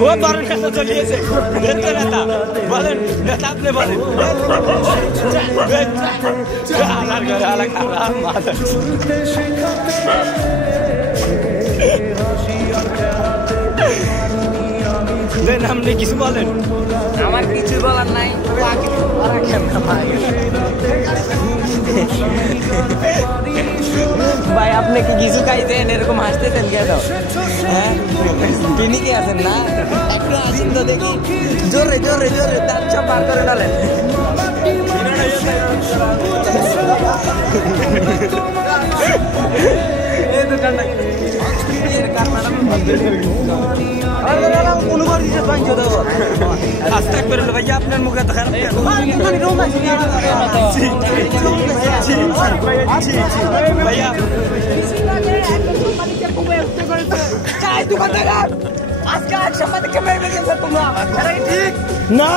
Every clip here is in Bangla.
ও বারণ কাছে চলিয়েছে নেতা বলেন নেতা আপনি বলেন আপনি কিছু বলেন আমার কিছু বলার নাই ভাই আপনি কি কিছু খাইছেন এরকম হাসতেছেন কেন হ্যাঁ ক্লিনিকে আছেন না একটু আসেন তো দেখি জোরে জোরে জোরে দাঁত সব বার করে ডালেন এই দোকানটা ভাইয়া আপনার মুখে তো খারাপ ভাইয়া আজকে এক সাংবাদিককে মেরে দিয়েছে তোমরা ঠিক না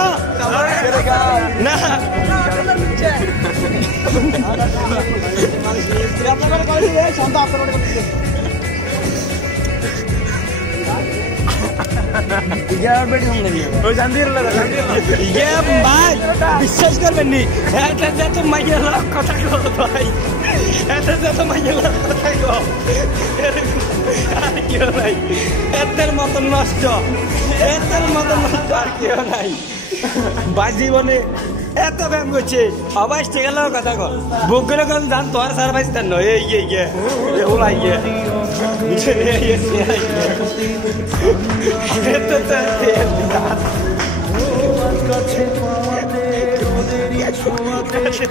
না বিশ্বাস করবেন নি এত মাইয়া কথা ভাই এত মাইয়া কথা কেউ নাই এতের মতন নষ্ট এতের মতন নষ্ট আর কেউ নাই বা জীবনে এত ব্যায়াম করছে সবাই গেল কথা কর বুক করে জান তোর সার্ভাইস দেন এই গিয়ে ওলাই গিয়ে কাছে